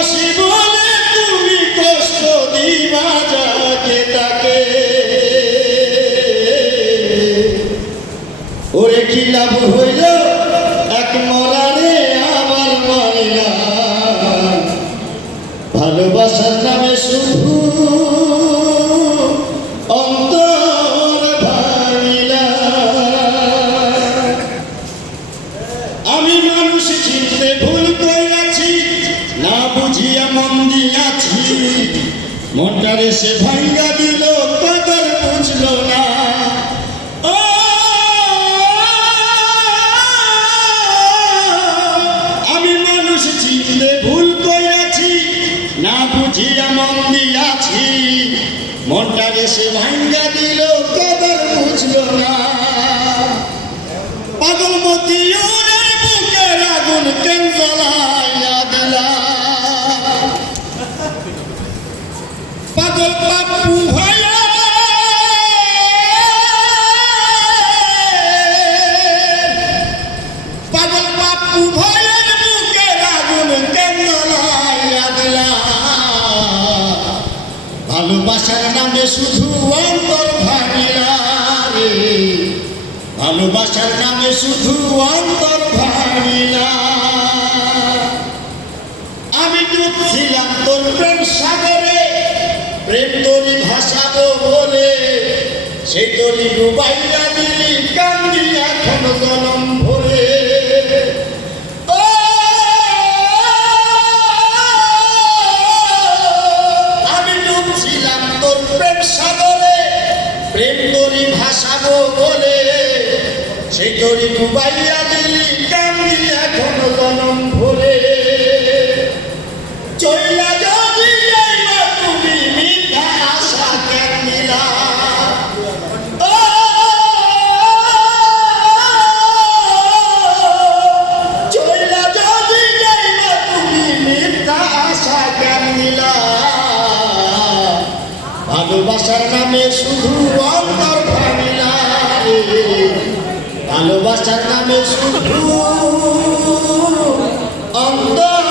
ভালোবাসি বলে তুমি কষ্ট দিবা যাকে তাকে, ওরে কি লাভ হইল এক মরারে আবার মারিলা, ভালোবাসার নামে শুধু অন্তর ভাঙিলা। আমি মানুষ চিনতে ভুল করেছি, না বুঝিয়া মন দিয়াছি, মনটারে সে ভাঙ্গা দিল কদর বুঝল না। আমি মানুষ চিনতে ভুল করেছি, না বুঝিয়া মন দিয়াছি, মনটারে সে ভাঙ্গা দিল কদর বুঝল না। পাগল মতি বুকের আগুন কেন জ্বালাইয়া দিলা, পাগল পাপ্পু ভাইয়া পাগল পাপ্পু ভাইয়ের বুকের আগুন কেন জ্বালাইয়া দিলা, ভালোবাসার নামে শুধু অন্তর ভাঙিলা রে, ভালোবাসার নামে শুধু অন্তর ভাঙিলা। আমি ডুবছিলাম তোর প্রেম সাগরে, প্রেম তরি ভাসাবো বলে, সেই তরি ডুবাইয়া দিলি কান্দি এখন জনম ভরে। আমি ডুবছিলাম তোর প্রেম সাগরে, প্রেম তরি ভাসাবো বলে, সেই তরি ডুবাইয়া দিলি কান্দি এখন জনম ভরে। চইলা যদি যাইবা তুমি মিথ্যা আশা কেন নিলা, চইলা যদি যাইবা তুমি মিথ্যা আশা কেন নিলা, ভালোবাসার নামে শুধু অন্তর ভাঙিলা রে, ভালোবাসার নামে শুধু অন্তর